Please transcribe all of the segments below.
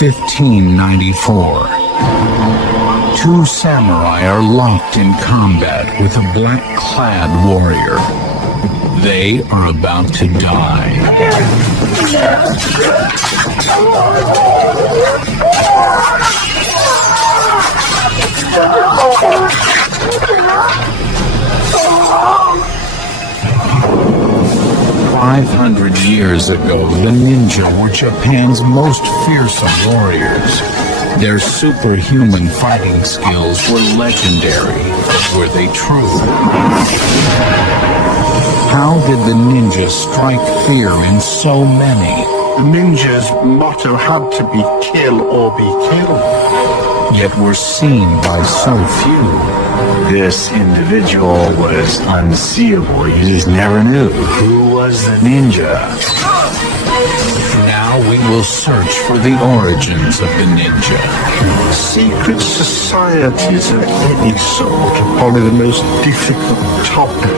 1594. Two samurai are locked in combat with a black-clad warrior. They are about to die. 500 years ago, the ninja were Japan's most fearsome warriors. Their superhuman fighting skills were legendary, but were they true? How did the ninja strike fear in so many? The ninja's motto had to be kill or be killed. Yet were seen by so few. This individual was unseeable. You just never knew who was the ninja. Now we will search for the origins of the ninja. Secret societies of any sort are probably the most difficult topic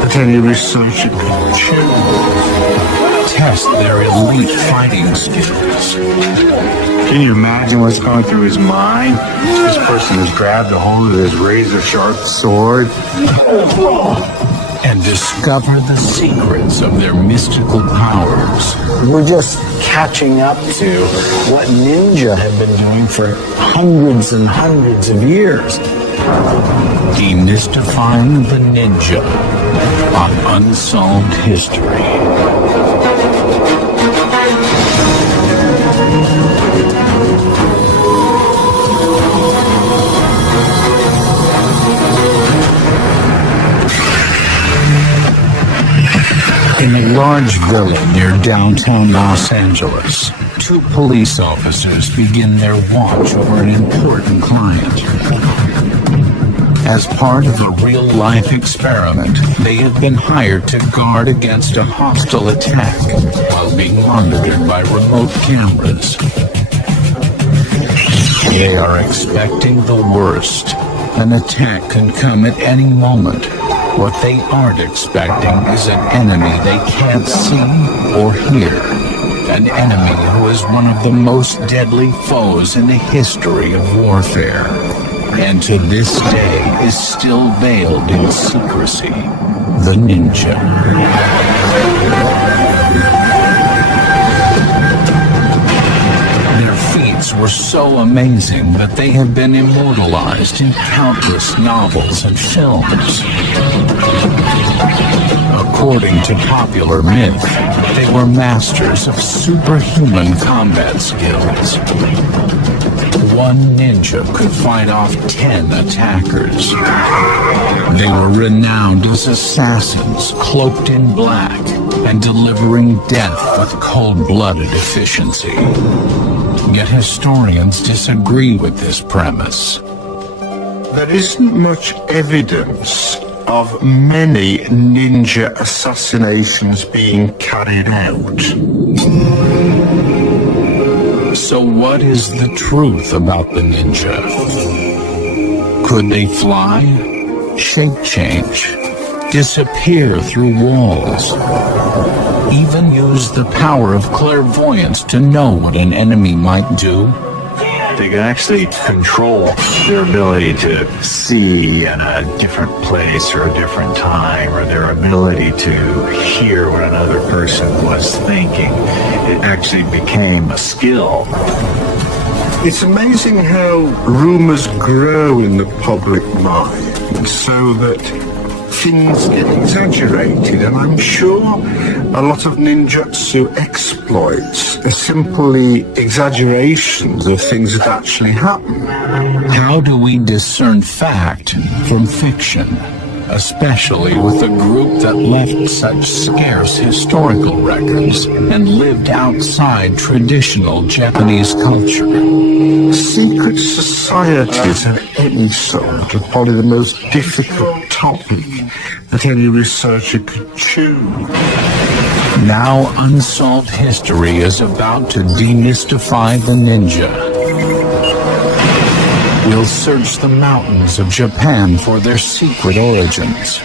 that any researcher could choose. Test their elite fighting skills. Can you imagine what's going through his mind? This person has grabbed a hold of his razor-sharp sword. And discover the secrets of their mystical powers. We're just catching up to what ninja have been doing for hundreds and hundreds of years. Demystifying the ninja on Unsolved History. In a large villa near downtown Los Angeles, two police officers begin their watch over an important client. As part of a real-life experiment, they have been hired to guard against a hostile attack while being monitored by remote cameras. They are expecting the worst. An attack can come at any moment. What they aren't expecting is an enemy they can't see or hear. An enemy who is one of the most deadly foes in the history of warfare. And to this day is still veiled in secrecy. The ninja. Were so amazing that they have been immortalized in countless novels and films. According to popular myth, they were masters of superhuman combat skills. One ninja could fight off 10 attackers. They were renowned as assassins, cloaked in black, and delivering death with cold-blooded efficiency. Yet historians disagree with this premise. There isn't much evidence of many ninja assassinations being carried out. So what is the truth about the ninja? Could they fly, shape change, disappear through walls, even use the power of clairvoyance to know what an enemy might do? They can actually control their ability to see in a different place or a different time, or their ability to hear what another person was thinking. It actually became a skill. It's amazing how rumors grow in the public mind so that things get exaggerated, and I'm sure a lot of ninjutsu exploits are simply exaggerations of things that actually happen. How do we discern fact from fiction, especially with a group that left such scarce historical records and lived outside traditional Japanese culture? Secret societies of any sort are probably the most difficult topic that any researcher could choose. Now Unsolved History is about to demystify the ninja. We'll search the mountains of Japan for their secret origins,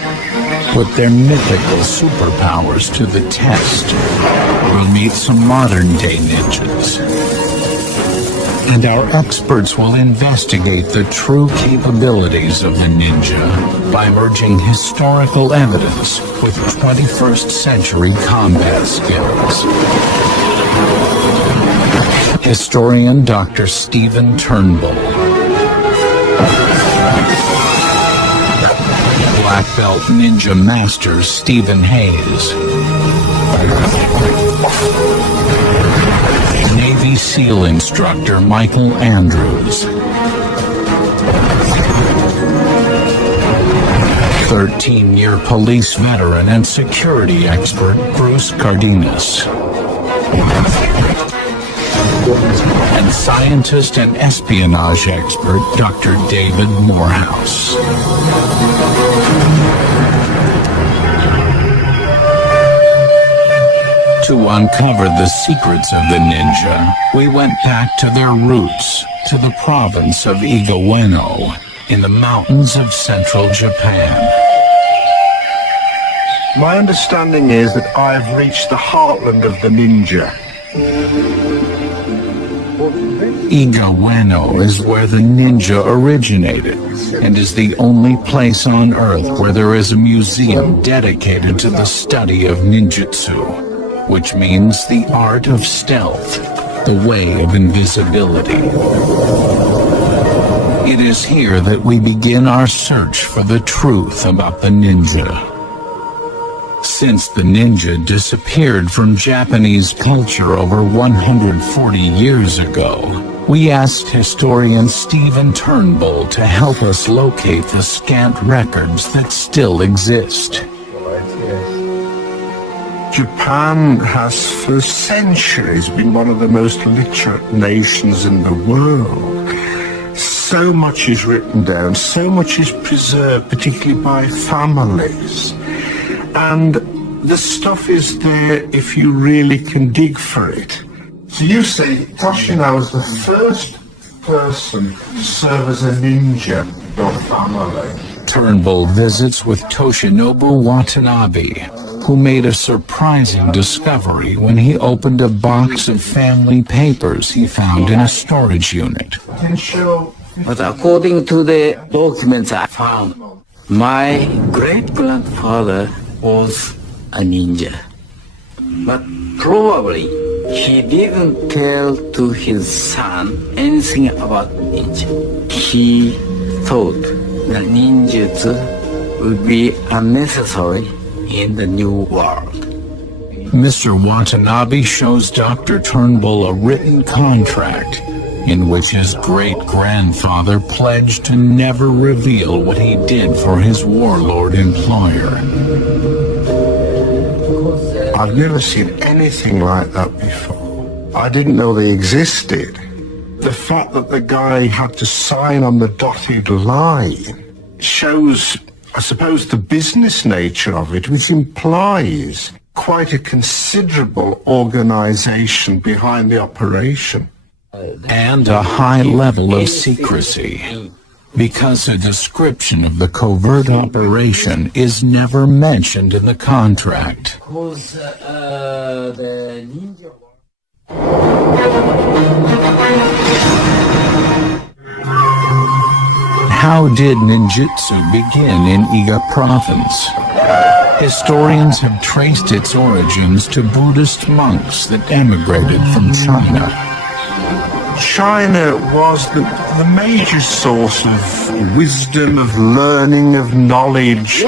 put their mythical superpowers to the test. We'll meet some modern-day ninjas And our experts will investigate the true capabilities of the ninja by merging historical evidence with 21st century combat skills. Historian Dr. Stephen Turnbull. Black Belt Ninja Master Stephen Hayes. Navy SEAL Instructor Michael Andrews. 13-year police veteran and security expert Bruce Cardenas. And scientist and espionage expert Dr. David Morehouse. To uncover the secrets of the ninja, we went back to their roots, to the province of Igaweno, in the mountains of central Japan. My understanding is that I've reached the heartland of the ninja. Igaweno is where the ninja originated, and is the only place on Earth where there is a museum dedicated to the study of ninjutsu, which means the art of stealth, the way of invisibility. It is here that we begin our search for the truth about the ninja. Since the ninja disappeared from Japanese culture over 140 years ago, we asked historian Stephen Turnbull to help us locate the scant records that still exist. Japan has for centuries been one of the most literate nations in the world. So much is written down, so much is preserved, particularly by families. And the stuff is there if you really can dig for it. So you say Toshina was the first person to serve as a ninja in your family. Turnbull visits with Toshinobu Watanabe, who made a surprising discovery when he opened a box of family papers he found in a storage unit. But according to the documents I found, my great-grandfather was a ninja. But probably he didn't tell to his son anything about ninja. He thought that ninjutsu would be unnecessary in the new world. Mr. Watanabe shows Dr. Turnbull a written contract in which his great-grandfather pledged to never reveal what he did for his warlord employer. I've never seen anything like that before. I didn't know they existed. The fact that the guy had to sign on the dotted line shows, I suppose, the business nature of it, which implies quite a considerable organization behind the operation. And a high level of secrecy, because a description of the covert operation is never mentioned in the contract. How did ninjutsu begin in Iga province? Historians have traced its origins to Buddhist monks that emigrated from China. China was the major source of wisdom, of learning, of knowledge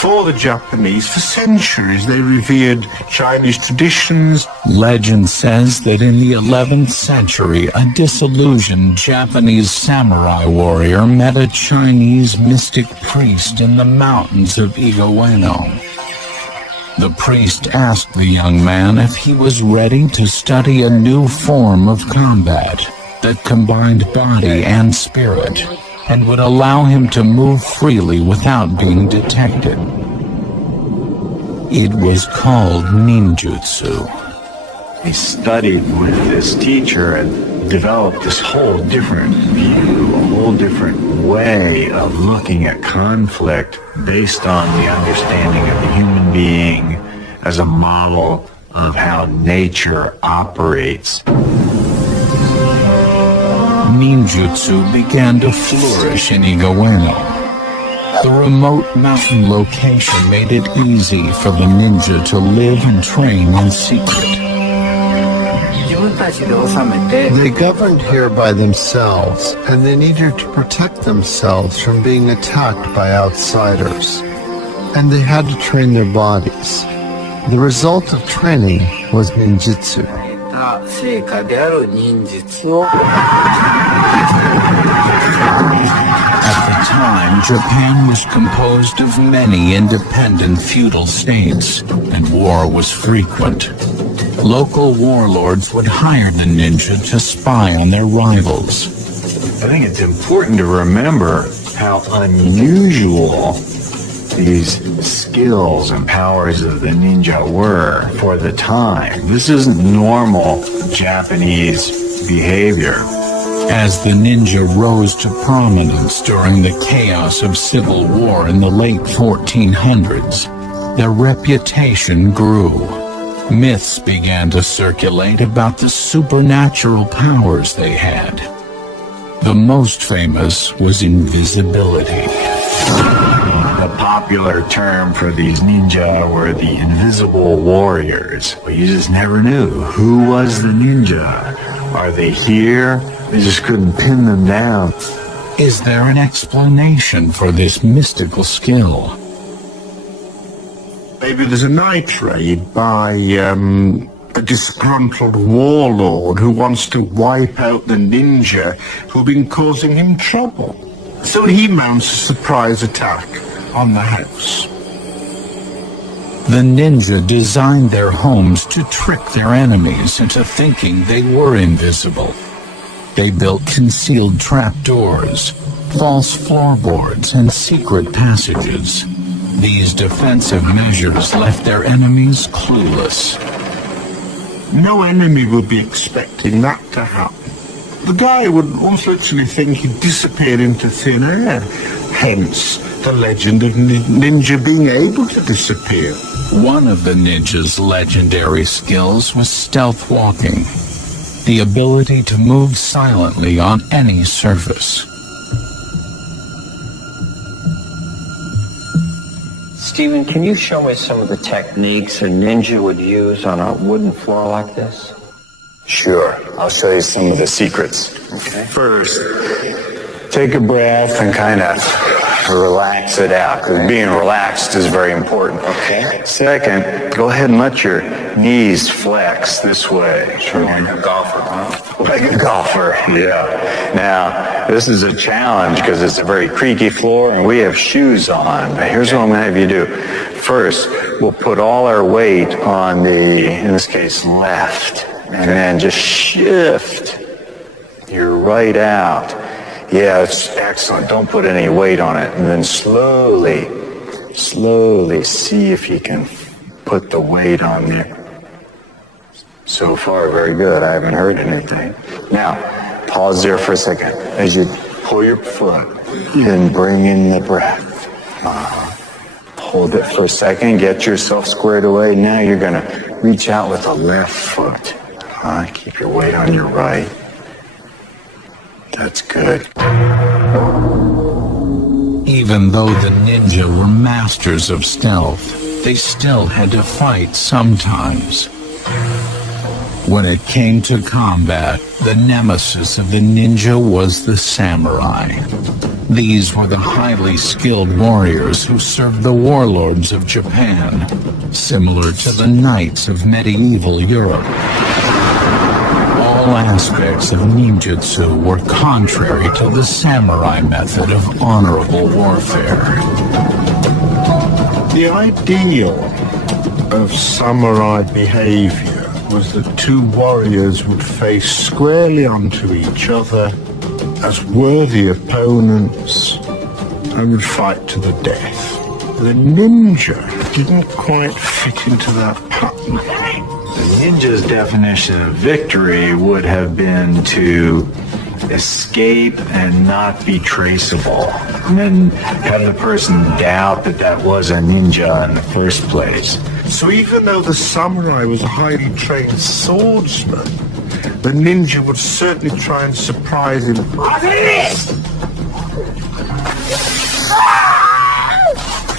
for the Japanese. For centuries they revered Chinese traditions. Legend says that in the 11th century, a disillusioned Japanese samurai warrior met a Chinese mystic priest in the mountains of Igaweno. The priest asked the young man if he was ready to study a new form of combat that combined body and spirit and would allow him to move freely without being detected. It was called ninjutsu. He studied with this teacher and developed this whole different view, a whole different way of looking at conflict based on the understanding of the human being as a model of how nature operates. ninjutsu began to flourish in Igaweno. The remote mountain location made it easy for the ninja to live and train in secret. They governed here by themselves, and they needed to protect themselves from being attacked by outsiders. And they had to train their bodies. The result of training was ninjutsu. At the time, Japan was composed of many independent feudal states, and war was frequent. Local warlords would hire the ninja to spy on their rivals. I think it's important to remember how unusual these skills and powers of the ninja were for the time. This isn't normal Japanese behavior. As the ninja rose to prominence during the chaos of civil war in the late 1400s, their reputation grew. Myths began to circulate about the supernatural powers they had. The most famous was invisibility. The popular term for these ninja were the invisible warriors. But you just never knew who was the ninja. Are they here? They just couldn't pin them down. Is there an explanation for this mystical skill? Maybe there's a night raid by a disgruntled warlord who wants to wipe out the ninja who've been causing him trouble. So he mounts a surprise attack on the house. The ninja designed their homes to trick their enemies into thinking they were invisible. They built concealed trapdoors, false floorboards, and secret passages. These defensive measures left their enemies clueless. No enemy would be expecting that to happen. The guy would most literally think he'd disappear into thin air. Hence, the legend of ninja being able to disappear. One of the ninja's legendary skills was stealth walking, the ability to move silently on any surface. Stephen, can you show me some of the techniques a ninja would use on a wooden floor like this? Sure, I'll show you some of the secrets. Okay. First, take a breath and kind of relax it out, because being relaxed is very important. Okay. Second, go ahead and let your knees flex this way. Sure, like a golfer, huh? Like a golfer, yeah. Now, this is a challenge because it's a very creaky floor and we have shoes on. But here's what I'm going to have you do. First, we'll put all our weight on the, in this case, left. And then just shift your right out. Yeah, it's excellent. Don't put any weight on it. And then slowly see if you can put the weight on there. So far, very good. I haven't heard anything. Now, pause there for a second. As you pull your foot, then bring in the breath. Hold it for a second. Get yourself squared away. Now you're going to reach out with the left foot. Keep your weight on your right. That's good. Even though the ninja were masters of stealth, they still had to fight sometimes. When it came to combat, the nemesis of the ninja was the samurai. These were the highly skilled warriors who served the warlords of Japan, similar to the knights of medieval Europe. All aspects of ninjutsu were contrary to the samurai method of honorable warfare. The ideal of samurai behavior was that two warriors would face squarely onto each other as worthy opponents and would fight to the death. The ninja didn't quite fit into that pattern. The ninja's definition of victory would have been to escape and not be traceable, and then have the person doubt that that was a ninja in the first place. So even though the samurai was a highly trained swordsman, the ninja would certainly try and surprise him.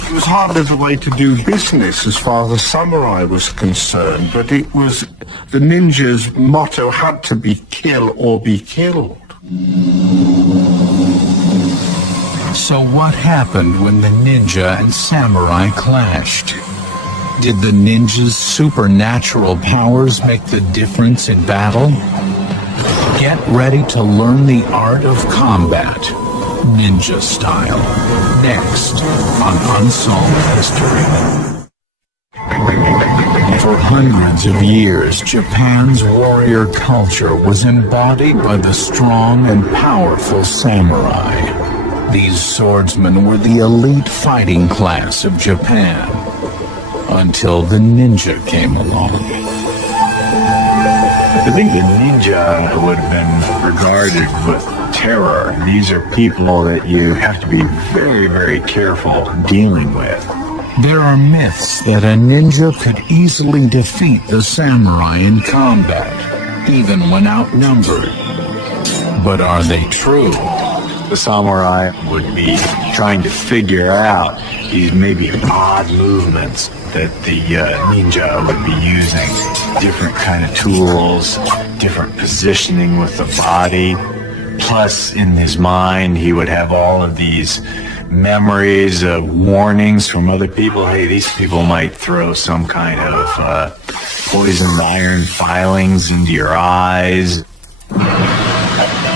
It was hardly the way to do business as far as the samurai was concerned, but it was the ninja's motto had to be kill or be killed. So what happened when the ninja and samurai clashed? Did the ninja's supernatural powers make the difference in battle? Get ready to learn the art of combat, ninja style, next on Unsolved History. For hundreds of years, Japan's warrior culture was embodied by the strong and powerful samurai. These swordsmen were the elite fighting class of Japan, until the ninja came along. I think the ninja would have been regarded with terror. These are people that you have to be very, very careful dealing with. There are myths that a ninja could easily defeat the samurai in combat, even when outnumbered. But are they true? The samurai would be trying to figure out these maybe odd movements that the ninja would be using. Different kind of tools, different positioning with the body. Plus, in his mind, he would have all of these memories of warnings from other people. Hey, these people might throw some kind of poisoned iron filings into your eyes.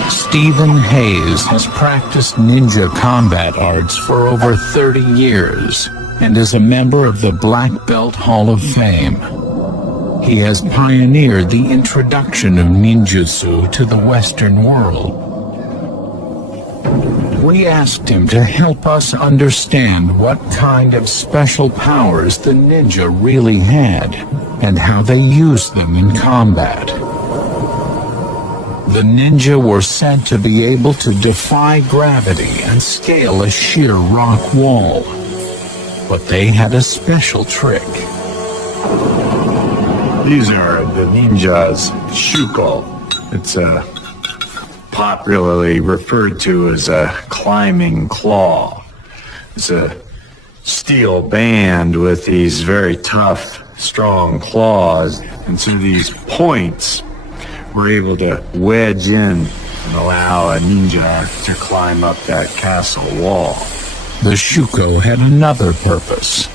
Stephen Hayes has practiced ninja combat arts for over 30 years and is a member of the Black Belt Hall of Fame. He has pioneered the introduction of ninjutsu to the Western world. We asked him to help us understand what kind of special powers the ninja really had and how they used them in combat. The ninja were said to be able to defy gravity and scale a sheer rock wall. But they had a special trick. These are the ninja's shuko. It's popularly referred to as a climbing claw. It's a steel band with these very tough, strong claws. And so these points were able to wedge in and allow a ninja to climb up that castle wall. The shuko had another purpose.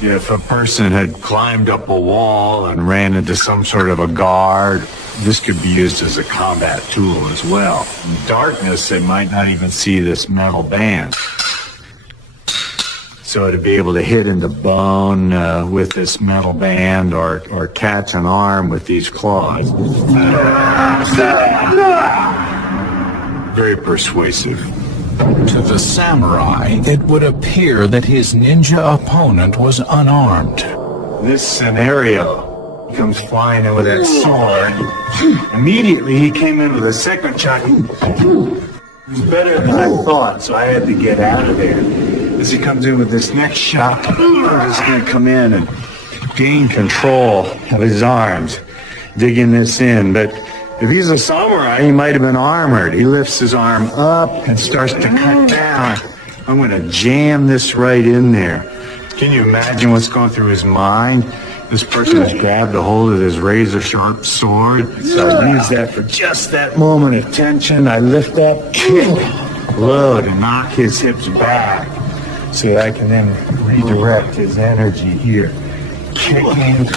If a person had climbed up a wall and ran into some sort of a guard, this could be used as a combat tool as well. In darkness, they might not even see this metal band. So to be able to hit into bone with this metal band or catch an arm with these claws. Very persuasive. To the samurai, it would appear that his ninja opponent was unarmed. This scenario comes flying in with that sword. Immediately he came in with a second shot. It was better than I thought, so I had to get out of there. As he comes in with this next shot, I'm just going to come in and gain control of his arms, digging this in. But if he's a samurai, he might have been armored. He lifts his arm up and starts to cut down. I'm going to jam this right in there. Can you imagine what's going through his mind? This person has grabbed a hold of his razor-sharp sword. So I use that for just that moment of tension. I lift up, kick, load, and knock his hips back so that I can then redirect his energy here. Kicking,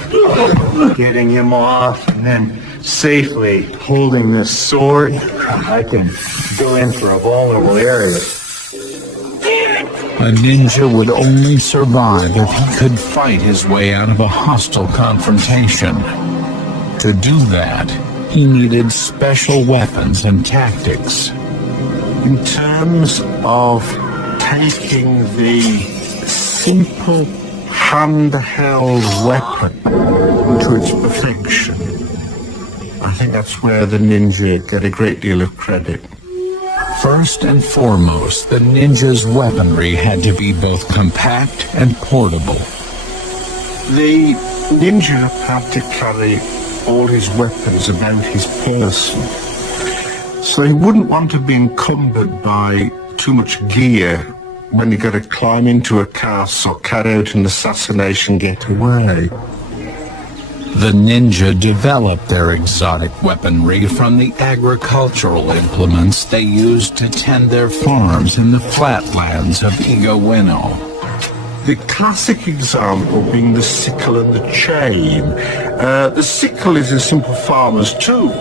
getting him off, and then safely holding this sword, I can go in for a vulnerable area. A ninja would only survive if he could fight his way out of a hostile confrontation. To do that, he needed special weapons and tactics. In terms of taking the simple handheld weapon to its perfection, I think that's where the ninja get a great deal of credit. First and foremost, the ninja's weaponry had to be both compact and portable. The ninja had to carry all his weapons about his person. So he wouldn't want to be encumbered by too much gear when you got to climb into a castle or carry out an assassination getaway. The ninja developed their exotic weaponry from the agricultural implements they used to tend their farms in the flatlands of Igaweno. The classic example being the sickle and the chain. The sickle is a simple farmer's tool,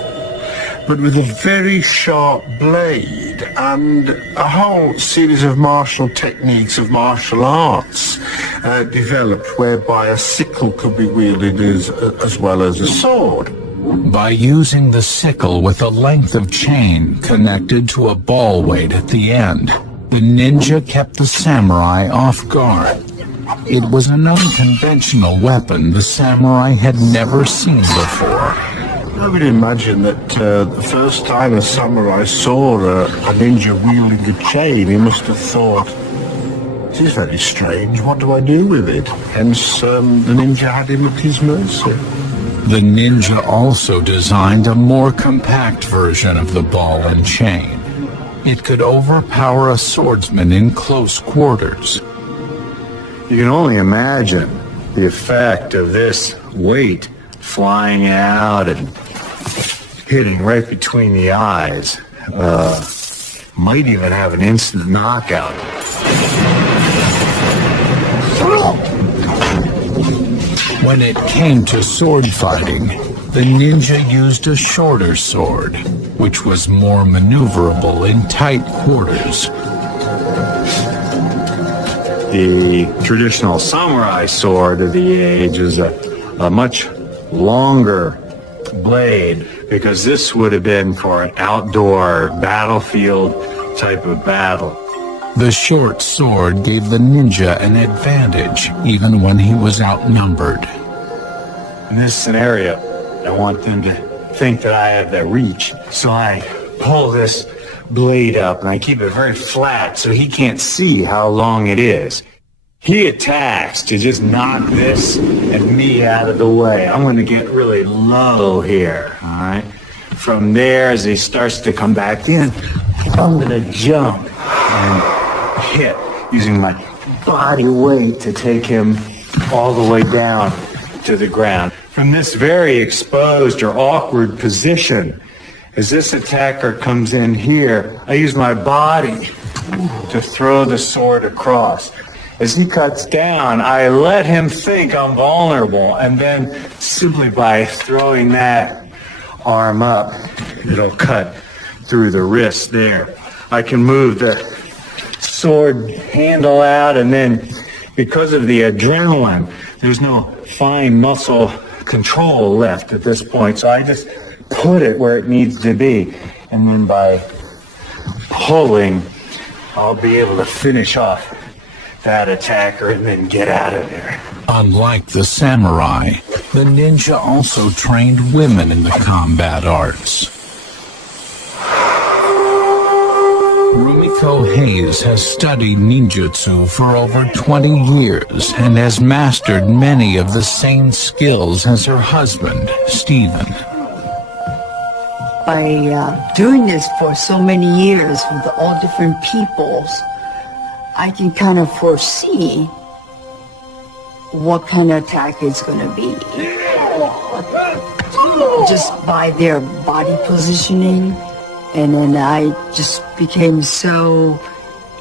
but with a very sharp blade and a whole series of martial techniques of martial arts developed, whereby a sickle could be wielded as well as a sword. By using the sickle with a length of chain connected to a ball weight at the end, the ninja kept the samurai off guard. It was an unconventional weapon the samurai had never seen before. I would imagine that the first time a samurai saw a ninja wielding a chain, he must have thought, this is very strange, what do I do with it? Hence, the ninja had him at his mercy. The ninja also designed a more compact version of the ball and chain. It could overpower a swordsman in close quarters. You can only imagine the effect of this weight flying out and hitting right between the eyes. Might even have an instant knockout. When it came to sword fighting, the ninja used a shorter sword, which was more maneuverable in tight quarters. The traditional samurai sword of the age is a much longer blade, because this would have been for an outdoor battlefield type of battle. The short sword gave the ninja an advantage even when he was outnumbered. In this scenario, I want them to think that I have the reach, so I pull this blade up and I keep it very flat so he can't see how long it is. He attacks to just knock this and me out of the way. I'm going to get really low here, all right? From there, as he starts to come back in, I'm going to jump and hit using my body weight to take him all the way down to the ground. From this very exposed or awkward position, as this attacker comes in here, I use my body to throw the sword across. As he cuts down, I let him think I'm vulnerable, and then simply by throwing that arm up, it'll cut through the wrist there. I can move the sword handle out, and then because of the adrenaline, there's no fine muscle control left at this point, so I just put it where it needs to be, and then by pulling, I'll be able to finish off that attacker and then get out of there. Unlike the samurai, the ninja also trained women in the combat arts. Rumiko Hayes has studied ninjutsu for over 20 years and has mastered many of the same skills as her husband, Stephen. By doing this for so many years with all different peoples, I can kind of foresee what kind of attack it's going to be. Just by their body positioning. And then I just became so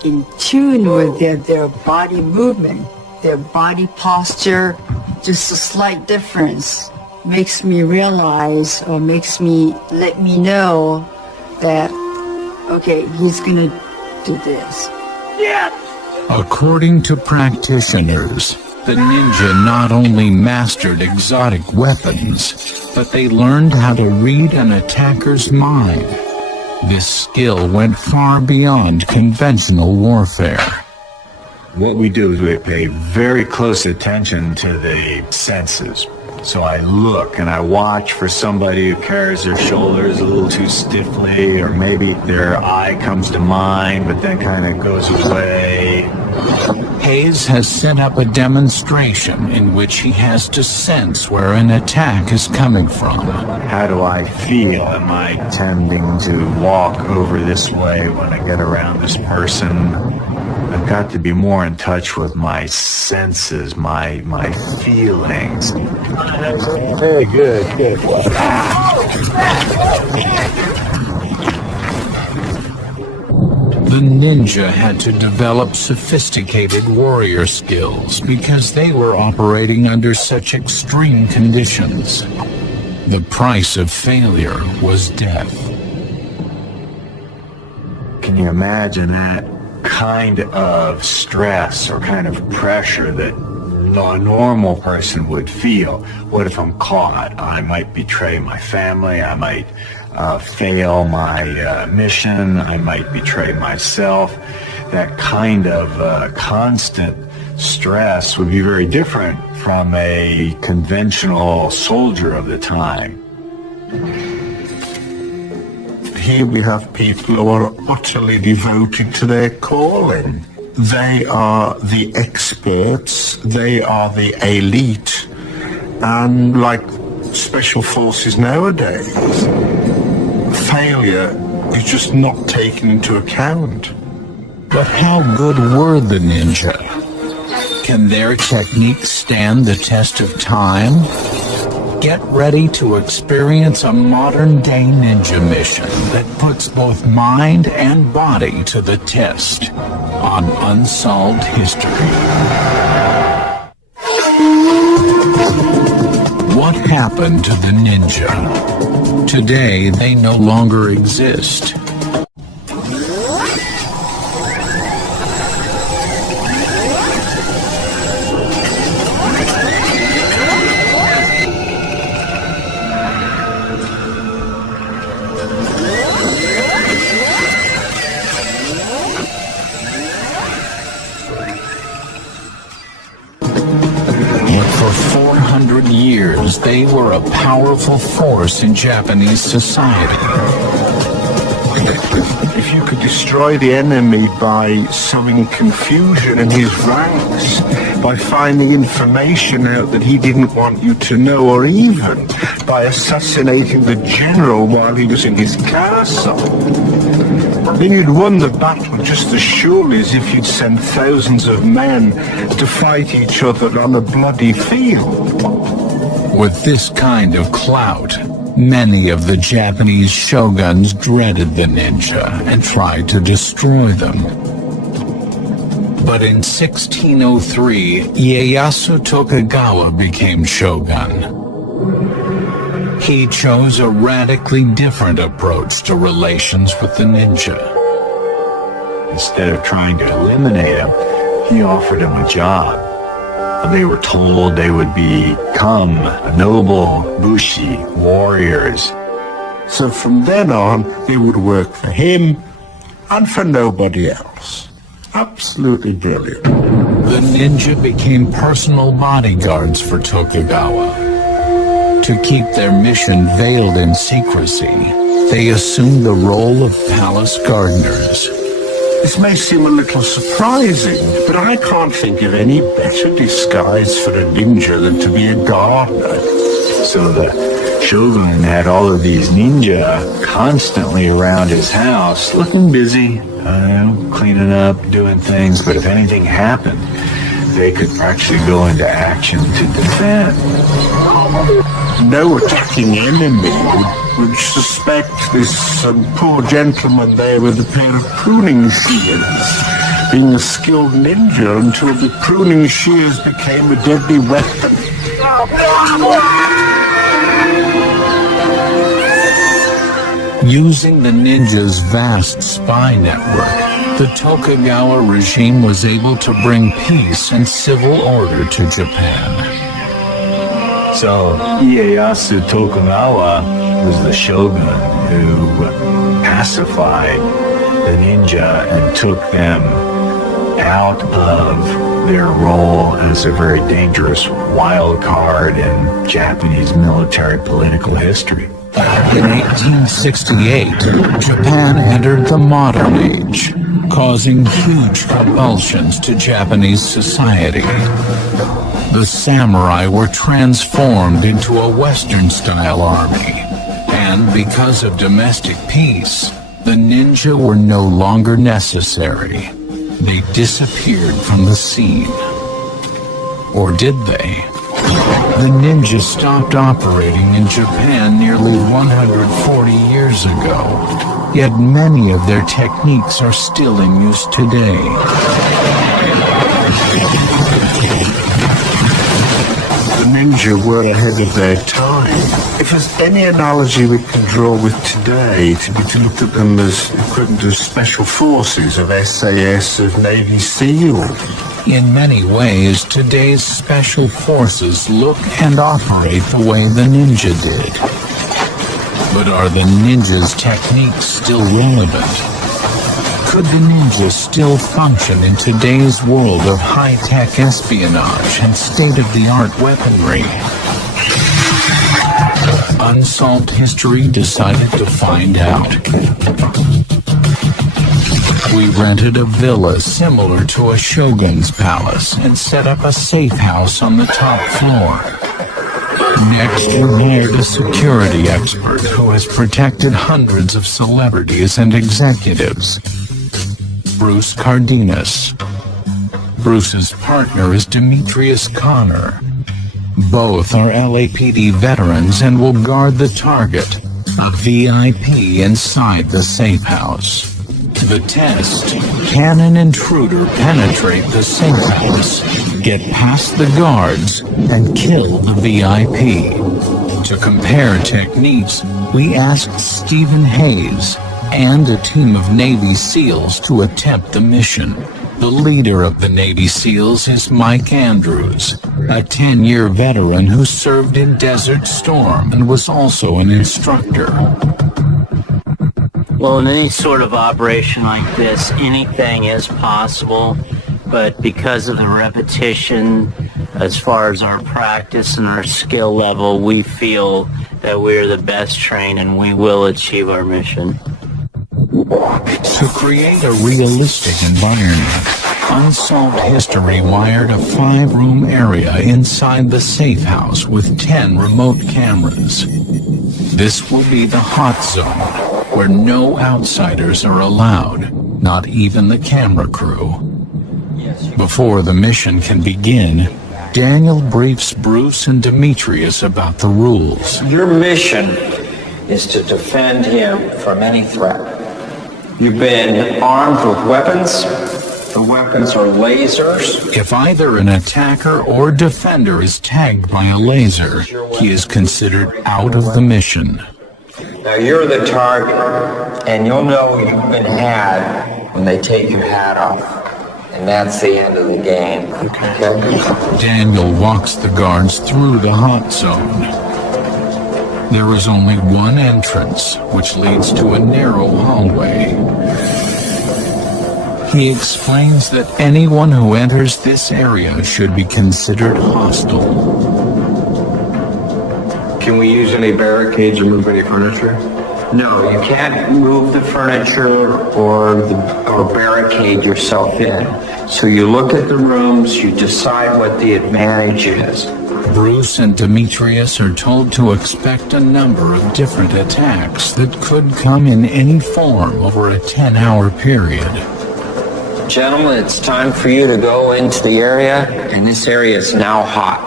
in tune with their body movement, their body posture. Just a slight difference makes me realize, or let me know that, okay, he's going to do this. Yeah. According to practitioners, the ninja not only mastered exotic weapons, but they learned how to read an attacker's mind. This skill went far beyond conventional warfare. What we do is we pay very close attention to the senses. So I look and I watch for somebody who carries their shoulders a little too stiffly, or maybe their eye comes to mind but then kind of goes away. Hayes has set up a demonstration in which he has to sense where an attack is coming from. How do I feel? Am I tending to walk over this way when I get around this person? I've got to be more in touch with my senses, my feelings. Very good, good. The ninja had to develop sophisticated warrior skills because they were operating under such extreme conditions. The price of failure was death. Can you imagine that kind of stress or kind of pressure that a normal person would feel? What if I'm caught? I might betray my family. I might fail my mission. I might betray myself. That kind of constant stress would be very different from a conventional soldier of the time. Here we have people who are utterly devoted to their calling. They are the experts, they are the elite, and like special forces nowadays, failure is just not taken into account. But how good were the ninja? Can their techniques stand the test of time? Get ready to experience a modern-day ninja mission that puts both mind and body to the test on Unsolved History. What happened to the ninja? Today, they no longer exist. Years, they were a powerful force in Japanese society. If you could destroy the enemy by sowing confusion in his ranks, by finding information out that he didn't want you to know, or even by assassinating the general while he was in his castle, then you'd won the battle just as surely as if you'd sent thousands of men to fight each other on a bloody field. With this kind of clout, many of the Japanese shoguns dreaded the ninja and tried to destroy them. But in 1603, Ieyasu Tokugawa became shogun. He chose a radically different approach to relations with the ninja. Instead of trying to eliminate him, he offered him a job. They were told they would become noble bushi, warriors. So from then on, they would work for him and for nobody else. Absolutely brilliant. The ninja became personal bodyguards for Tokugawa. To keep their mission veiled in secrecy, they assumed the role of palace gardeners. This may seem a little surprising, but I can't think of any better disguise for a ninja than to be a gardener. So the shogun had all of these ninja constantly around his house, looking busy, cleaning up, doing things, but if anything happened, they could actually go into action to defend. No attacking enemy would suspect this poor gentleman there with a pair of pruning shears being a skilled ninja until the pruning shears became a deadly weapon. Using the ninja's vast spy network, the Tokugawa regime was able to bring peace and civil order to Japan. So Ieyasu Tokugawa was the shogun who pacified the ninja and took them out of their role as a very dangerous wild card in Japanese military political history. In 1868, Japan entered the modern age, causing huge convulsions to Japanese society. The samurai were transformed into a Western-style army, and because of domestic peace, the ninja were no longer necessary. They disappeared from the scene. Or did they? The ninja stopped operating in Japan nearly 140 years ago, yet many of their techniques are still in use today. The ninja were ahead of their time. If there's any analogy we can draw with today, to be to look at them as equivalent of special forces, of SAS, of Navy SEAL. In many ways, today's special forces look and operate the way the ninja did. But are the ninja's techniques still relevant? Could the ninja still function in today's world of high-tech espionage and state-of-the-art weaponry? Unsolved History decided to find out. We rented a villa similar to a shogun's palace and set up a safe house on the top floor. Next, we hired a security expert who has protected hundreds of celebrities and executives. Bruce Cardenas. Bruce's partner is Demetrius Connor. Both are LAPD veterans and will guard the target, a VIP inside the safe house. The test: can an intruder penetrate the safe house, get past the guards, and kill the VIP? To compare techniques, we asked Stephen Hayes and a team of Navy SEALs to attempt the mission. The leader of the Navy SEALs is Mike Andrews, a 10-year veteran who served in Desert Storm and was also an instructor. Well, in any sort of operation like this, anything is possible, but because of the repetition, as far as our practice and our skill level, we feel that we're the best trained and we will achieve our mission. To create a realistic environment, Unsolved History wired a 5-room area inside the safe house with 10 remote cameras. This will be the hot zone, where no outsiders are allowed, not even the camera crew. Before the mission can begin, Daniel briefs Bruce and Demetrius about the rules. Your mission is to defend him from any threat. You've been armed with weapons. The weapons are lasers. If either an attacker or defender is tagged by a laser, he is considered out of the mission. Now you're the target, and you'll know you've been had when they take your hat off. And that's the end of the game. Okay? Daniel walks the guards through the hot zone. There is only one entrance, which leads to a narrow hallway. He explains that anyone who enters this area should be considered hostile. Can we use any barricades or move any furniture? No, you can't move the furniture or barricade yourself in. So you look at the rooms, you decide what the advantage is. Bruce and Demetrius are told to expect a number of different attacks that could come in any form over a 10-hour period. Gentlemen, it's time for you to go into the area, and this area is now hot.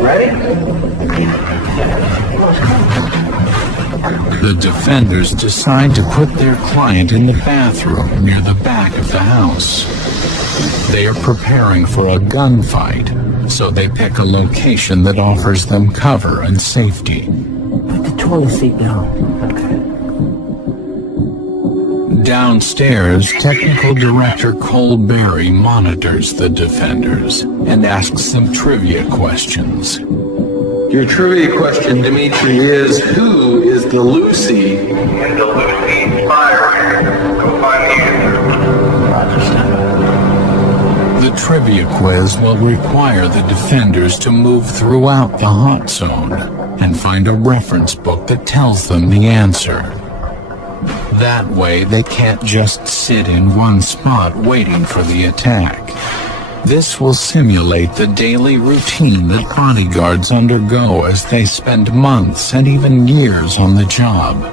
Ready? The defenders decide to put their client in the bathroom near the back of the house. They are preparing for a gunfight, so they pick a location that offers them cover and safety. Put the toilet seat down. Downstairs, Technical Director Cole Berry monitors the defenders and asks them trivia questions. Your trivia question, Dimitri, is who is the Lucy? And the Lucy spy. Go find the answer. The trivia quiz will require the defenders to move throughout the hot zone. and find a reference book that tells them the answer. That way, they can't just sit in one spot waiting for the attack. This will simulate the daily routine that bodyguards undergo as they spend months and even years on the job.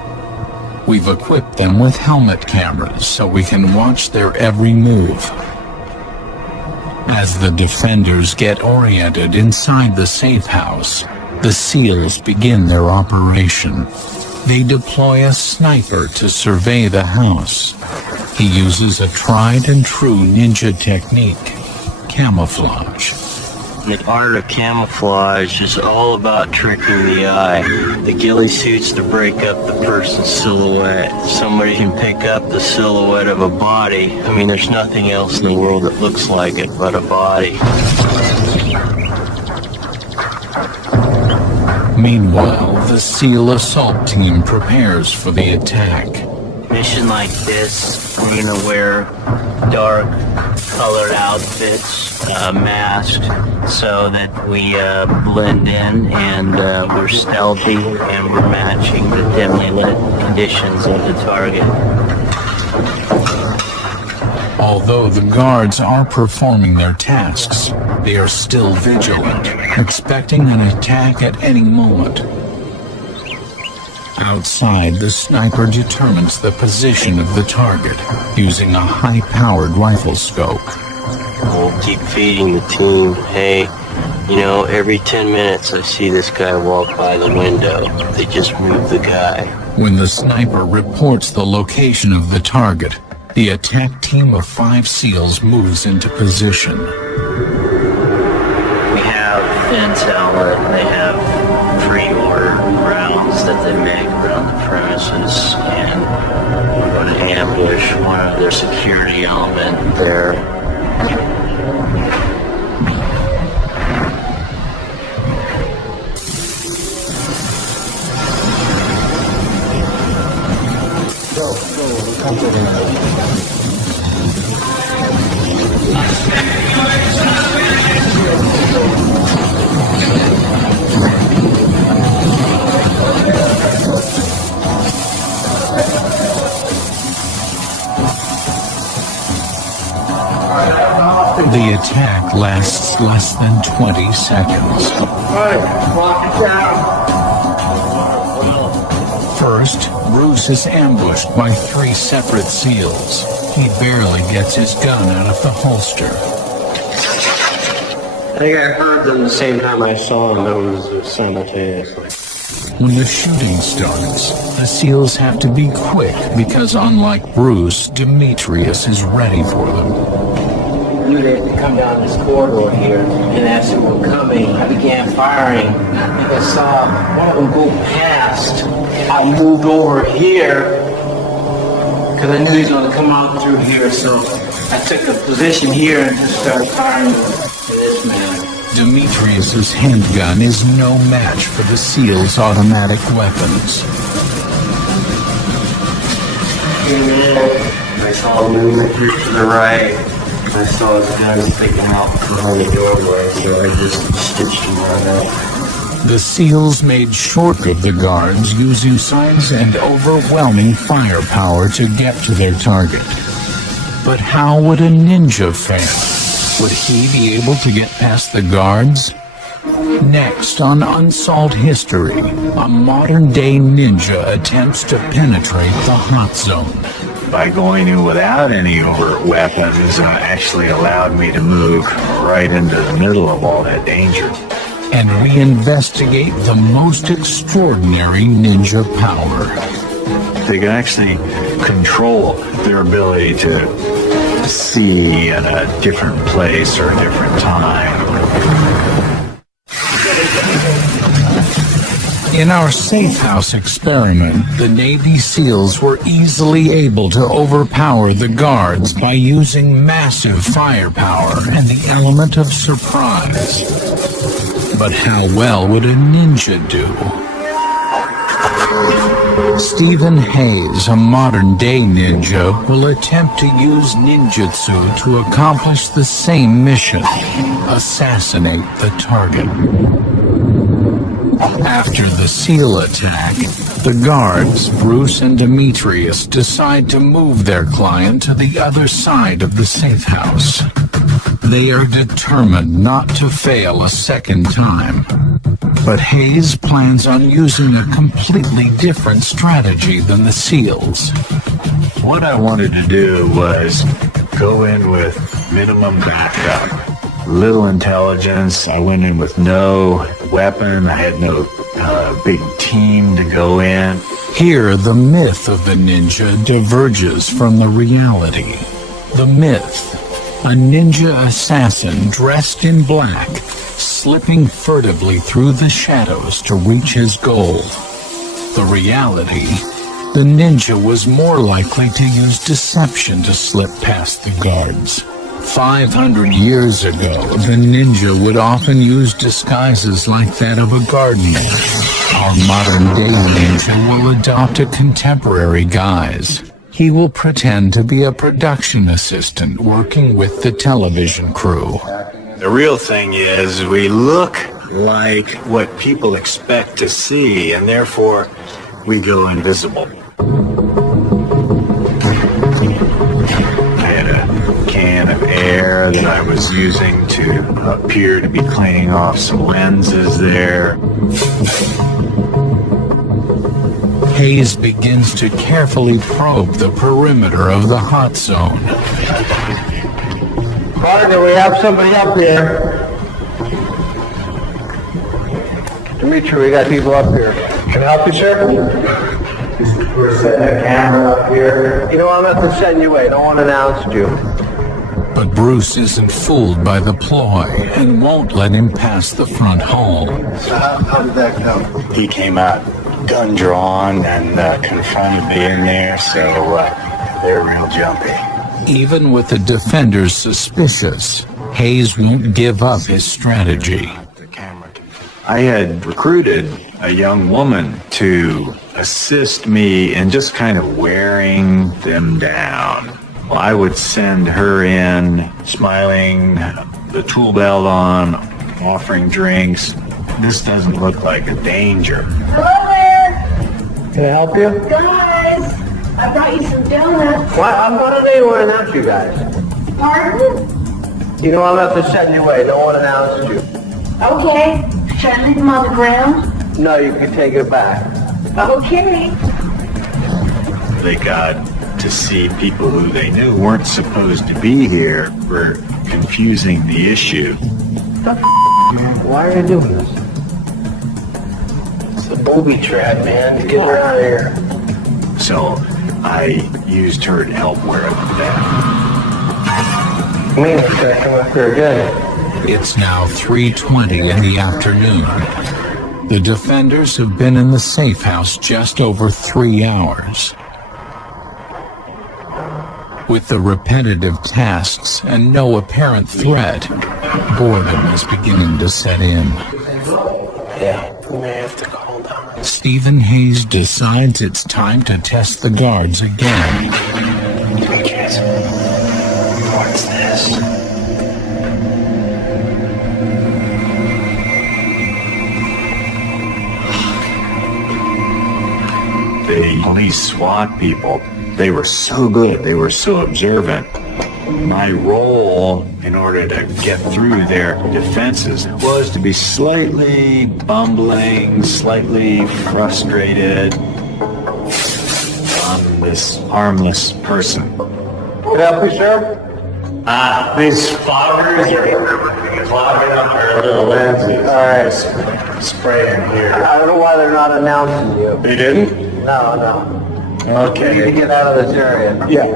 We've equipped them with helmet cameras so we can watch their every move. As the defenders get oriented inside the safe house, the SEALs begin their operation. They deploy a sniper to survey the house. He uses a tried-and-true ninja technique, camouflage. The art of camouflage is all about tricking the eye. The ghillie suits to break up the person's silhouette. Somebody can pick up the silhouette of a body. I mean, there's nothing else in the world that looks like it but a body. Meanwhile, the SEAL assault team prepares for the attack. Mission like this, we're gonna wear dark colored outfits, masked, so that we blend in and we're stealthy and we're matching the dimly lit conditions of the target. Although the guards are performing their tasks, they are still vigilant, expecting an attack at any moment. Outside, the sniper determines the position of the target using a high-powered rifle scope. We'll keep feeding the team, hey, you know, every 10 minutes I see this guy walk by the window. They just moved the guy. When the sniper reports the location of the target, the attack team of 5 SEALs moves into position. We have intel that they have pre-ordered rounds that they make around the premises, and we're going to ambush one of their security element there. The attack lasts less than 20 seconds. First, Bruce is ambushed by 3 separate SEALs. He barely gets his gun out of the holster. I think I heard them the same time I saw them. It was simultaneously. When the shooting starts, the SEALs have to be quick because unlike Bruce, Demetrius is ready for them. I knew they had to come down this corridor here, and as they were coming, I began firing. I think I saw one of them go past. I moved over here because I knew he was going to come out through here, so I took a position here and just started firing to this man. Demetrius's handgun is no match for the SEAL's automatic weapons. I saw a movement here to the right. I saw his gun sticking out behind the doorway, so I just stitched him right up. The SEALs made short of the guards using signs and overwhelming firepower to get to their target. But how would a ninja fare? Would he be able to get past the guards? Next on Unsolved History, a modern-day ninja attempts to penetrate the hot zone. By going in without any overt weapons, actually allowed me to move right into the middle of all that danger. And we investigate the most extraordinary ninja power. They can actually control their ability to see in a different place or a different time. In our safe house experiment, the Navy SEALs were easily able to overpower the guards by using massive firepower and the element of surprise. But how well would a ninja do? Stephen Hayes, a modern-day ninja, will attempt to use ninjutsu to accomplish the same mission: assassinate the target. After the seal attack, the guards, Bruce and Demetrius, decide to move their client to the other side of the safe house. They are determined not to fail a second time. But Hayes plans on using a completely different strategy than the SEALs. What I wanted to do was go in with minimum backup, little intelligence. I went in with no weapon. I had no big team to go in. Here, the myth of the ninja diverges from the reality. The myth: a ninja assassin dressed in black, slipping furtively through the shadows to reach his goal. The reality: the ninja was more likely to use deception to slip past the guards. 500 years ago, the ninja would often use disguises like that of a gardener. Our modern-day ninja will adopt a contemporary guise. He will pretend to be a production assistant working with the television crew. The real thing is we look like what people expect to see, and therefore we go invisible. I had a can of air that I was using to appear to be cleaning off some lenses there. Hayes begins to carefully probe the perimeter of the hot zone. Partner, we have somebody up here. Dimitri, we got people up here. Can I help you, sir? We're setting a camera up here. You know, I'm not to send you away. No one announced you. But Bruce isn't fooled by the ploy and won't let him pass the front hall. So how did that go? He came out gun drawn and confronted me in there, so they're real jumpy. Even with the defenders suspicious, Hayes won't give up his strategy. I had recruited a young woman to assist me in just kind of wearing them down. Well, I would send her in, smiling, the tool belt on, offering drinks. This doesn't look like a danger. Hello there! Can I help you? Guys! I brought you some donuts. Why? I'm not anyone announced you guys. Pardon? You know, I'm not to send you away. No one announced you. Okay. Should I leave them on the ground? No, you can take it back. Okay. They got to see people who they knew weren't supposed to be here for confusing the issue. Man, why are you doing this? It's the booby trap, man. Get her out of here. So I used her to help wear it down. Come up here again. It's now 3:20 in the afternoon. The defenders have been in the safe house just over 3 hours. With the repetitive tasks and no apparent threat, boredom is beginning to set in. Yeah, we may have to call down. Stephen Hayes decides it's time to test the guards again. What's this? The police SWAT people, they were so good, they were so observant. My role, in order to get through their defenses, was to be slightly bumbling, slightly frustrated on this harmless person. Can I help you, sir? These spotters are clogging up their lenses. All right. Spray in here. I don't know why they're not announcing you. They didn't? No. Okay. You need to get out of this area. Yeah.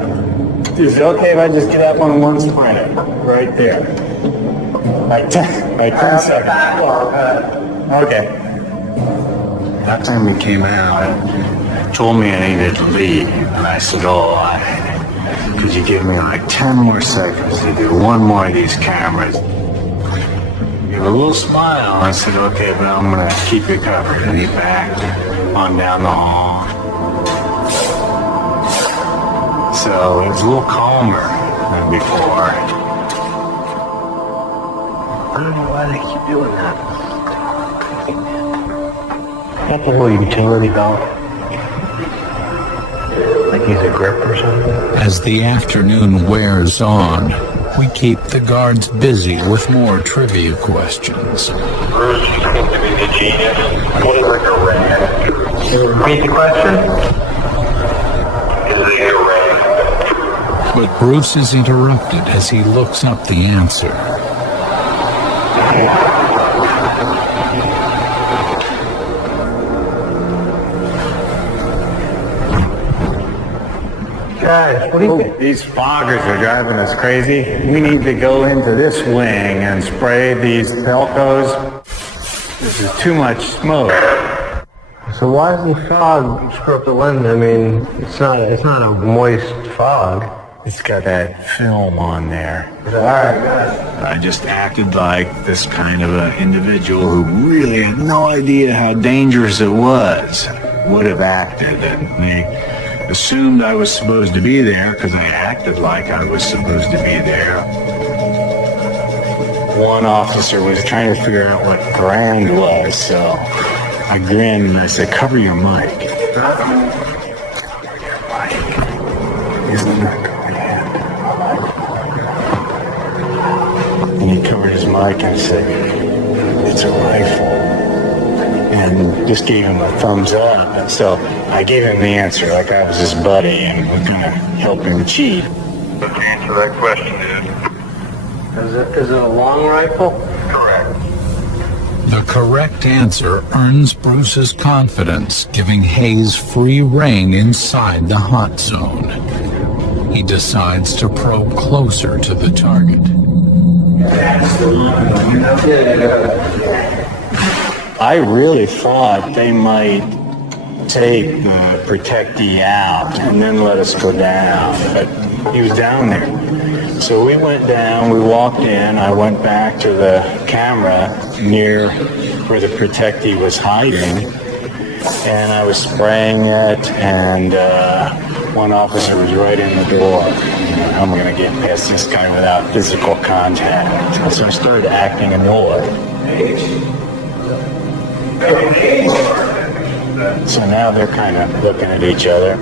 Is it okay if I just get up on one sprinter? Right there. Like 10 seconds. Okay. That time he came out, told me I needed to leave. And I said, could you give me like 10 more seconds to do one more of these cameras? Give a little smile. I said, okay, but I'm going to keep you covered. And he backed on down the hall. So it was a little calmer than before. I don't know why they keep doing that. got the little utility belt. Like he's a grip or something. As the afternoon wears on, we keep the guards busy with more trivia questions. Bruce, you seem to be the genius. What is a garand? Can you repeat the question? Is it a garand? But Bruce is interrupted as he looks up the answer. Guys, what do you think? These foggers are driving us crazy. We need to go into this wing and spray these pelcos. This is too much smoke. So why does the fog screw up the lens? I mean, it's not a moist fog. It's got that film on there. I just acted like this kind of an individual who really had no idea how dangerous it was. Would have acted, and they assumed I was supposed to be there because I acted like I was supposed to be there. One officer was trying to figure out what grand was, so I grinned and I said, "Cover your mic." Isn't that grand? And he covered his mic and said, "It's a rifle." And just gave him a thumbs up. And so I gave him the answer like I was his buddy and was going to help him cheat. The answer to that question Is it a long rifle? correct. The correct answer earns Bruce's confidence, giving Hayes free rein inside the hot zone. He decides to probe closer to the target. I really thought they might take the protectee out and then let us go down, but he was down there. So we went down, we walked in, I went back to the camera near where the protectee was hiding, and I was spraying it, and one officer was right in the door. I'm going to get past this guy without physical contact. So I started acting annoyed. So now they're kind of looking at each other.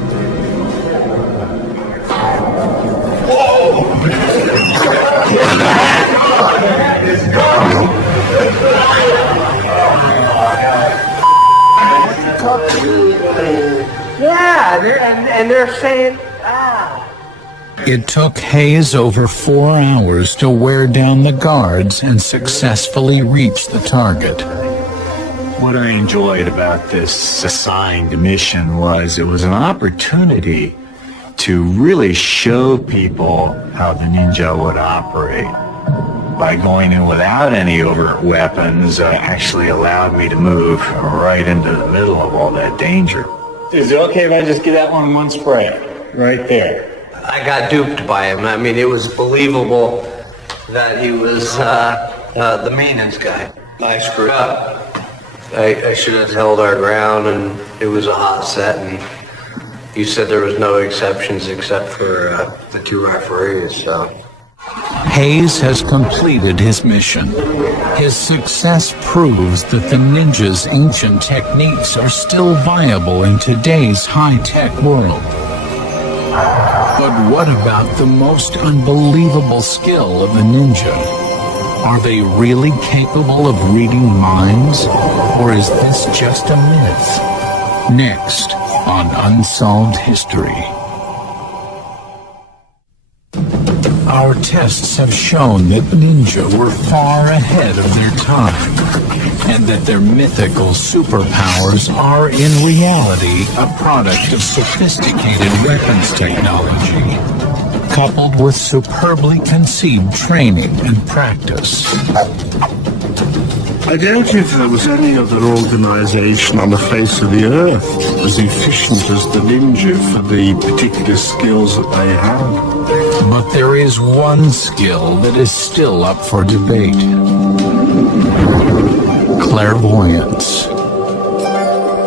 Yeah, they're saying, ah. It took Hayes over 4 hours to wear down the guards and successfully reach the target. What I enjoyed about this assigned mission was it was an opportunity to really show people how the ninja would operate. By going in without any overt weapons actually allowed me to move right into the middle of all that danger. Is it okay if I just get that one spray? Right there. I got duped by him. I mean, it was believable that he was the maintenance guy. I screwed up. I should have held our ground, and it was a hot set, and you said there was no exceptions except for the 2 referees, so. Hayes has completed his mission. His success proves that the ninja's ancient techniques are still viable in today's high-tech world. But what about the most unbelievable skill of the ninja? Are they really capable of reading minds, or is this just a myth? Next on Unsolved History. Our tests have shown that ninja were far ahead of their time, and that their mythical superpowers are in reality a product of sophisticated weapons technology, coupled with superbly conceived training and practice. I doubt if there was any other organization on the face of the earth as efficient as the ninja for the particular skills that they had. But there is one skill that is still up for debate. Clairvoyance.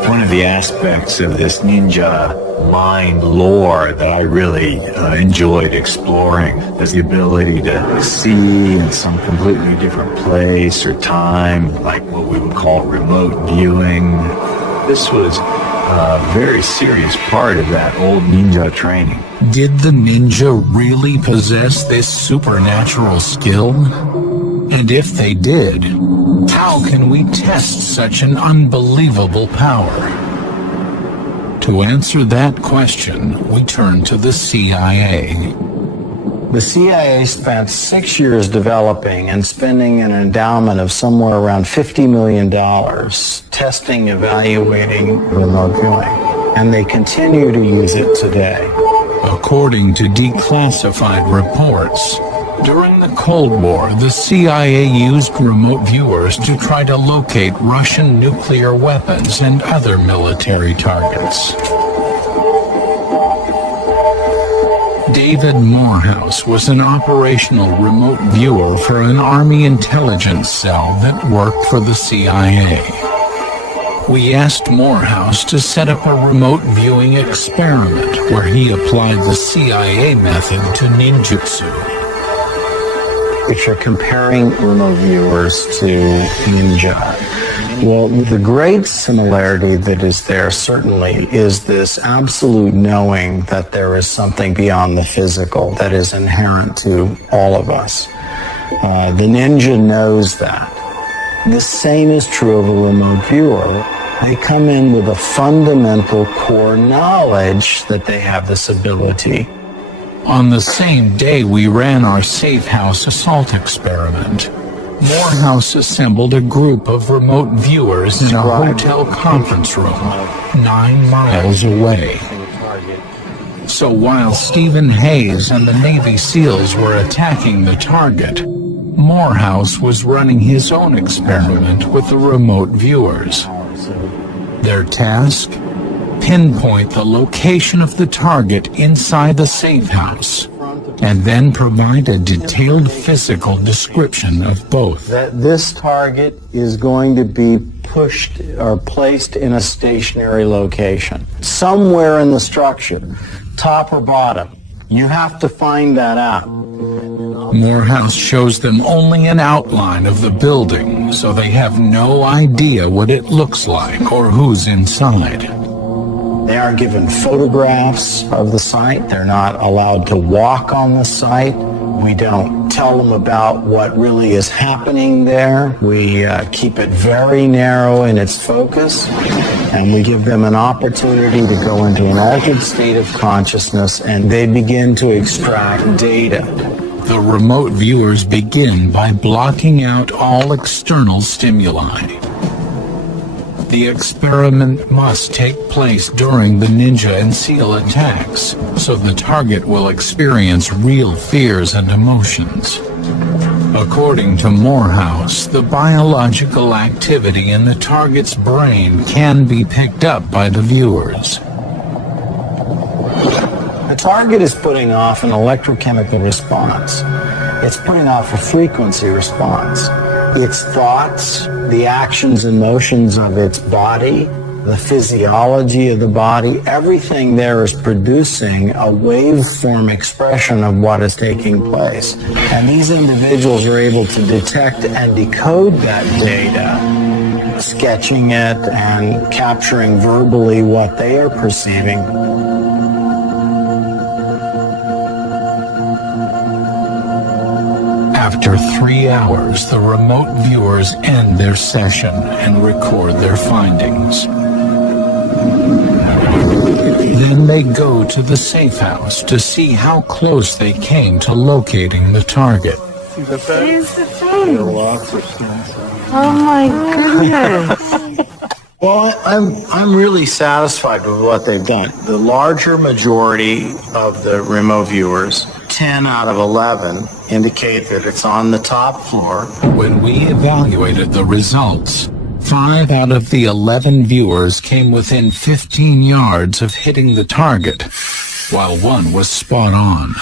One of the aspects of this ninja mind lore that I really enjoyed exploring is the ability to see in some completely different place or time, like what we would call remote viewing. This was a very serious part of that old ninja training. Did the ninja really possess this supernatural skill? And if they did, how can we test such an unbelievable power? To answer that question, we turn to the CIA. The CIA spent 6 years developing and spending an endowment of somewhere around $50 million testing, evaluating remote viewing. And they continue to use it today. According to declassified reports, during the Cold War, the CIA used remote viewers to try to locate Russian nuclear weapons and other military targets. David Morehouse was an operational remote viewer for an Army intelligence cell that worked for the CIA. We asked Morehouse to set up a remote viewing experiment where he applied the CIA method to ninjutsu. If you're comparing remote viewers to ninja, well, the great similarity that is there certainly is this absolute knowing that there is something beyond the physical that is inherent to all of us. The ninja knows that. The same is true of a remote viewer. They come in with a fundamental core knowledge that they have this ability. On the same day we ran our safe house assault experiment, Morehouse assembled a group of remote viewers in a hotel conference room 9 miles away. So while Stephen Hayes and the Navy SEALs were attacking the target, Morehouse was running his own experiment with the remote viewers. Their task? Pinpoint the location of the target inside the safe house, and then provide a detailed physical description of both. That this target is going to be pushed or placed in a stationary location, somewhere in the structure, top or bottom. You have to find that out. Morehouse shows them only an outline of the building, so they have no idea what it looks like or who's inside. They are given photographs of the site. They're not allowed to walk on the site. We don't tell them about what really is happening there. We keep it very narrow in its focus, and we give them an opportunity to go into an altered state of consciousness, and they begin to extract data. The remote viewers begin by blocking out all external stimuli. The experiment must take place during the ninja and SEAL attacks, so the target will experience real fears and emotions. According to Morehouse, the biological activity in the target's brain can be picked up by the viewers. The target is putting off an electrochemical response. It's putting off a frequency response. Its thoughts, the actions and motions of its body, the physiology of the body, everything there is producing a waveform expression of what is taking place. And these individuals are able to detect and decode that data, sketching it and capturing verbally what they are perceiving. After 3 hours, the remote viewers end their session and record their findings. Then they go to the safe house to see how close they came to locating the target. Here's the thing. Oh my goodness. Well, I'm really satisfied with what they've done. The larger majority of the remote viewers, 10 out of 11, indicate that it's on the top floor. When we evaluated the results, 5 out of the 11 viewers came within 15 yards of hitting the target, while 1 was spot on.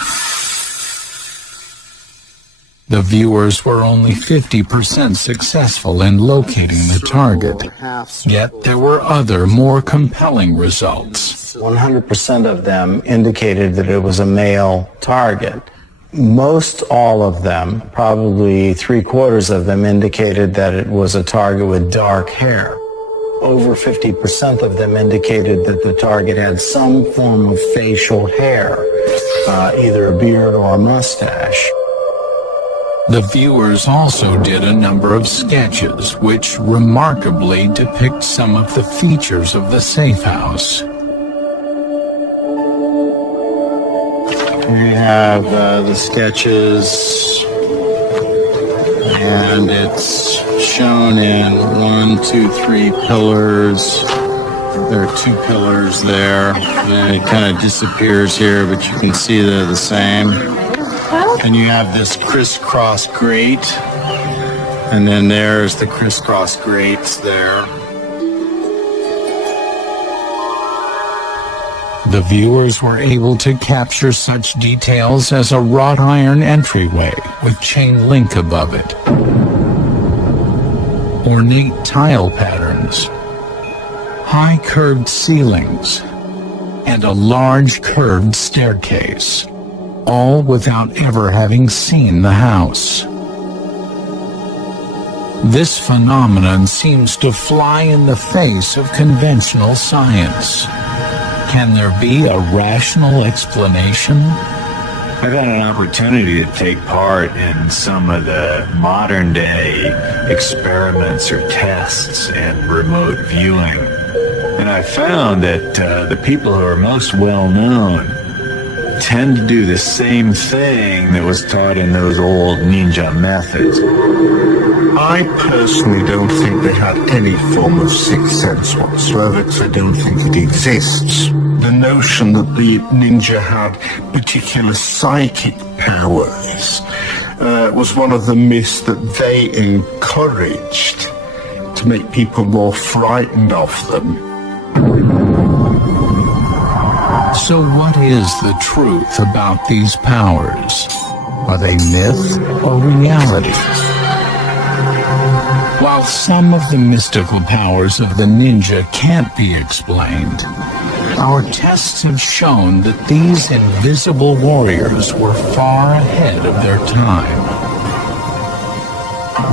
The viewers were only 50% successful in locating the target, yet there were other more compelling results. 100% of them indicated that it was a male target. Most all of them, probably 3/4 of them, indicated that it was a target with dark hair. over 50% of them indicated that the target had some form of facial hair, either a beard or a mustache. The viewers also did a number of sketches which remarkably depict some of the features of the safe house. We have the sketches, and it's shown in 1, 2, 3 pillars. There are 2 pillars there, and it kind of disappears here, but you can see they're the same. And you have this crisscross grate, and then there's the crisscross grates there. The viewers were able to capture such details as a wrought iron entryway with chain link above it, ornate tile patterns, high curved ceilings, and a large curved staircase, all without ever having seen the house. This phenomenon seems to fly in the face of conventional science. Can there be a rational explanation? I've had an opportunity to take part in some of the modern day experiments or tests in remote viewing. And I found that the people who are most well known tend to do the same thing that was taught in those old ninja methods. I personally don't think they had any form of sixth sense whatsoever, because I don't think it exists. The notion that the ninja had particular psychic powers was one of the myths that they encouraged to make people more frightened of them. So what is the truth about these powers? Are they myth or reality? While some of the mystical powers of the ninja can't be explained, our tests have shown that these invisible warriors were far ahead of their time.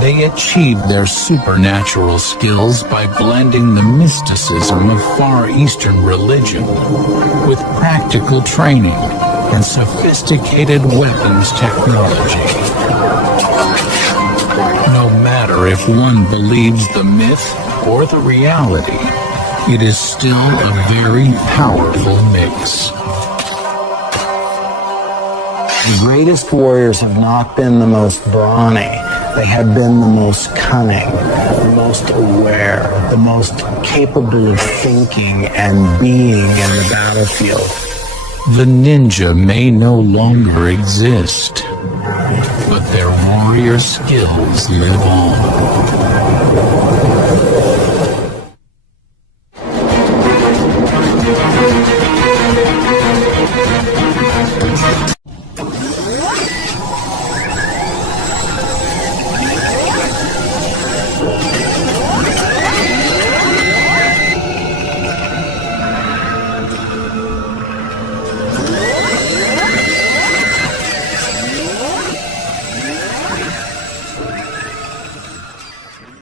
They achieved their supernatural skills by blending the mysticism of Far Eastern religion with practical training and sophisticated weapons technology. No matter if one believes the myth or the reality, it is still a very powerful mix. The greatest warriors have not been the most brawny. They have been the most cunning, the most aware, the most capable of thinking and being in the battlefield. The ninja may no longer exist, but their warrior skills live on.